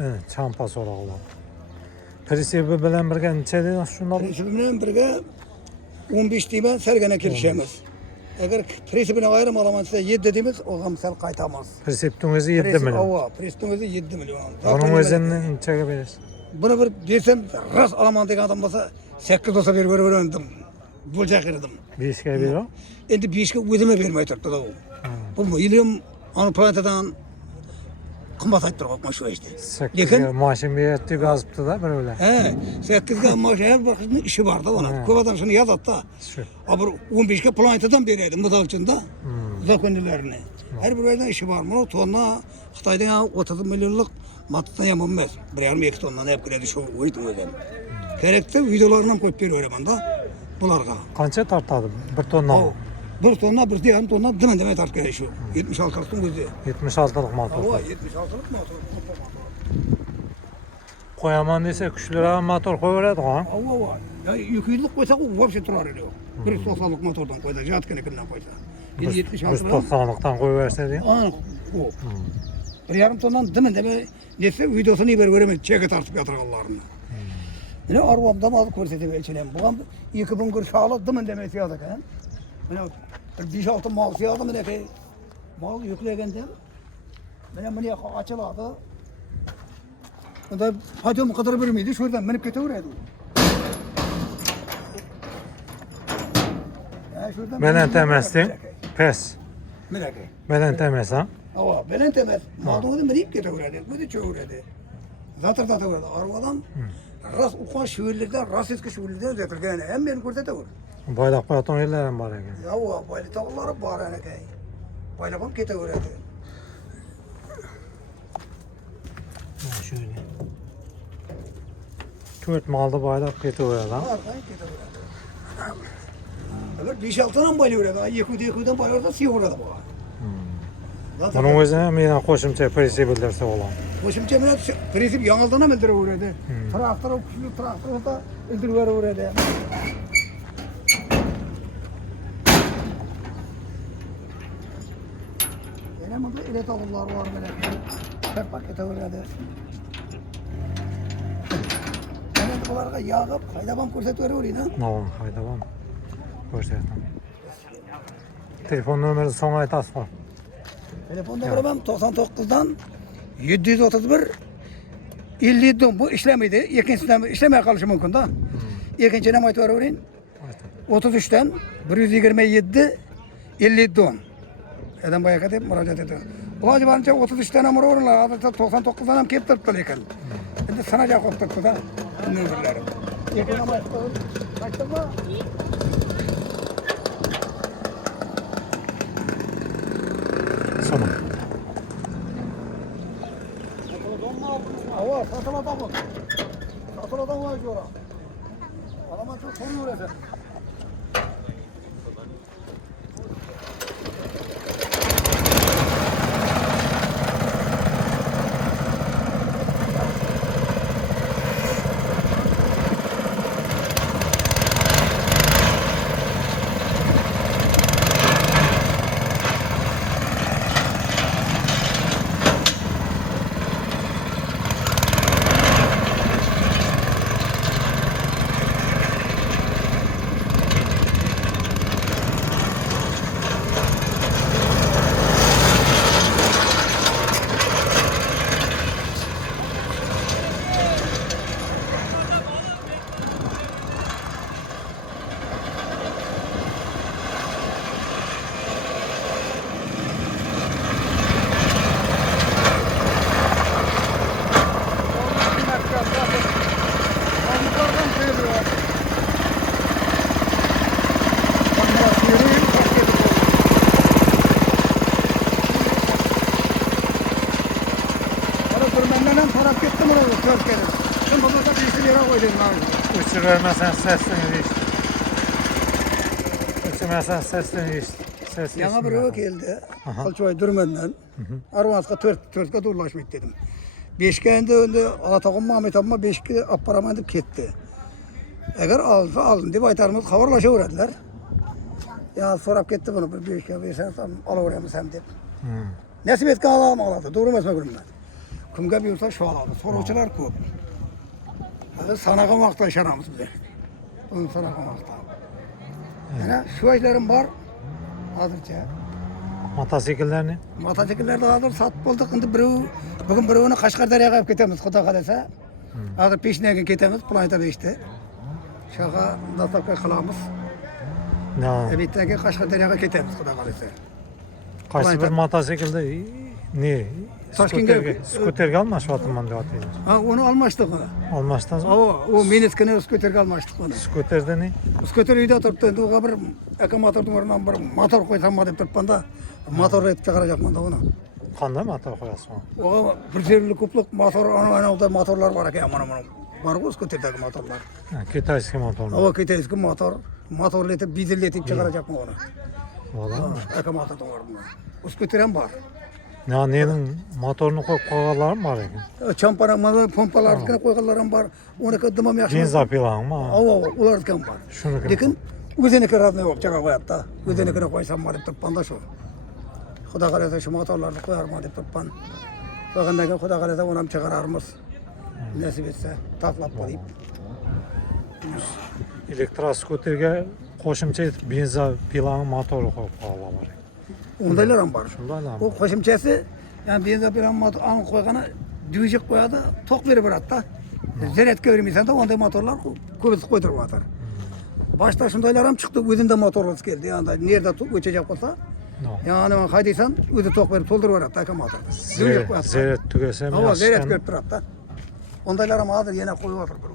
Evet, çampası olaqlar. Prinsipi bilen birge neçe dediniz şunda? Prinsipi bilen birge 15 deymen sergene kirişemiz. Eğer prinsipine ayrım alamadıysa 7 dediğimiz o zaman sel kaytamaz. Prinsipin özü 7 milyon. Ava, prinsipin özü 7 milyon. Onun özünü neçege beresiz? Bunu bir desem rast alaman degan adam olsa 8 olsa bir öğrendim. Bulacak edim. Bir işe veriyor. Endi bir işe özüme vermeye tuttu da o. Bu ilim onu planetadan kımbat ayttırıp bakma şu işte. 8'e maaşın bir etti gazıptı da böyle. He, 8'e maaş her bakışının işi vardı ona. Köp adam şunu yazat da. Aber 15'e planetadan bereydim mıdalçında. Zakondilerini. Her bir yerden işi var. Bunu tonla Xitaydan 30 milyonluk mattan yapılmaz. 1,5-2 tondan hep kredi şu oydu öyle. Gerekti videolarından koyup veriyorum ben da bularga. Kança tartadı? 1 tonna mı? 1 tonna, 1,5 tonna deme tartıyor şu. 76'lık özü. 76'lık mal Ava tortu. 76'lık motor. Koyaman dese küçülere motor koyveredi ha. Ava. Ya 200'lük koysak o vapşe turar ediyor. 190'lık motordan koysa, jatkenekinden koysa. 76'lık. 190'lıktan koyverse diye. Anı o. 1,5 tondan deme neyse videosunu iber veremez. Çeke tartıp yatırgallarını. Yine arvamda malı korsete belçelem. Buğam 2000 kuruş ağla deme siyadak ha. Yine 5-6 mal siyadım yine ki. Mal yüklegende. Yine bunu açıladı. Da hacım kadar vermeydi. Şuradan menip keteverdi. Belen temestin. Pes. Meleke. Belen temes ha. Ava belen temel. Maldoğunu menip keteverdi. Bu da çoğurdu. Zaten verdi. Arvadan ras ukan şöylerde, ras eski şöylerde özetilgen. Hem beni kurtetever. Baylak baton yerlerim var eken. Ya o baylı tavırları var ene kay. Baylakam keteverdi. Şöyle. 4 malda baylak ketiverdi ha. Var kay keteverdi. Evet 5-6 tane baylı verdi. Yekudan baylı verdi, siyah verdi bu. Bunun özüne meydan koşumça presi bildirse olan. Koşumça mene prinsip yanıldığına bildireverdi. Traktörü küçülü traktörü da bildireverdi. Yine burada ilet avullar var böyle. Hep pakete verdi. Yani bunlara yağıp kaydabam kurset veriyor ha. Navan haydavan. Koşetim. Telefon numara son aytas var. Telefonda veremem 99'dan 731 57 bu işlemiydi. İkincisinden işlemeye kalışı mümkün da. İkincine ait vereyim. 33'ten 127 57 Eden bayağı kadar müracaat ediyor. Ulan civarınca 33 tane numara var. Adeta 99'dan hem kep tırttı lekin. Şimdi sana cevap tırttı da. Nöbürlerim. İkinci numara kaçtın mı? Tamam. Ava satıladan mı? Satıladan var ki ora. Adama çok soruyor efendim. Uçurvermesen sesini işte. Uçurvermesen sesini işte. Sesini Yana bir o geldi. Kılçoy durmadan. Arvazga 4'e dolaşmaydı dedim. 5'e önde Alatağım Mahmet abima 5'e apparaman edip gitti. Eğer alsa alın diye baytarımız havarlaşa uğradılar. Ya sorap gitti bunu bir 5'e versen alıveremiz hem deyip. Nasip etki alalım aladı. Doğru mesme gülümden. kimga buyursa şu aladi. Soruçular ko'p. Hadi sanaga vaqtda işaramiz biz. Bunu sanaga vaqtda. Mana şu işlerim var. Hozircha. Mototsikllarni? Mototsikllarni hozir sotib bo'ldik. Endi bugun birovini Qashqadaryoga olib ketamiz, xudo xolasa. Hozir Peshnaga ketamiz, Planeta 5'te. Şaqa dostavka qilamiz. Ne? Bittagi Qashqadaryoga ketamiz, xudo xolasa. Qaysi bir mototsiklda ne? Toshkentga- Skuterga almashyapman deyapsizlar. Ha, onu almıştık onu. Almashdingizmi? O miniskini skuterga almıştık onu. Skuterda ne? Skuter uyda turibdi. Endi uga bir akkumulyatorning o'rnidan bir motor qo'ysam deb turibman-da. Motor etib chiqarajaqman-da uni. Qanday motor qo'yasiz? O bir serli ko'plik motor, ana motorlar bor ekan, mana bor-ku skuterdagi motorlar. Kitayskiy motor. O kitayskiy motor, motorli etib, dizelli etib chiqarajaqman uni. Bo'ladimi? Akkumulyatorning o'rnidan. Skuter ham bor. Ya nening motorni qo'yib qo'yganlarim bor ekan. Champara, mana pompalarnikini qo'yganlar ham bor. Uniki dimam yaxshi. Benzopilangmi? Ularniki ham bor. Shuniki. Lekin o'ziniki radni yo'q, chaqa qo'yapti. O'zinikini qo'ysam deb turibman-da shu. Xudo xolasa shu motorlarni qo'yarman deb turibman. Qo'ygandan keyin xudo xolasa uni ham chiqararmiz. Nasib etsa, taklab qo'yib. Elektroskuterga qo'shimcha etib benzopilani motori qo'yib qo'yganlar bor ekan. Undaylar ham bor. Shundaylarmi? O qo'shimchasi, yani benzopilan motorni qo'ygani dvijak qo'yadi, toq berib beradi-da. Zaryadga bermaysan-da, onday motorlar ko'pisi qo'ydirib yotar. Boshda shundaylar ham chiqdi, o'zida motorlar keldi. Yani nerede o'chajak bo'lsa, No. yani haydaysan, o'zi toq berib to'ldirib beradi aka motor. Dvijak qo'yadi. Zaryad tugasa ham Zaryad yaxshi. ko'rib turadi-da. Ondaylar ham hozir yana qo'yib yotar bir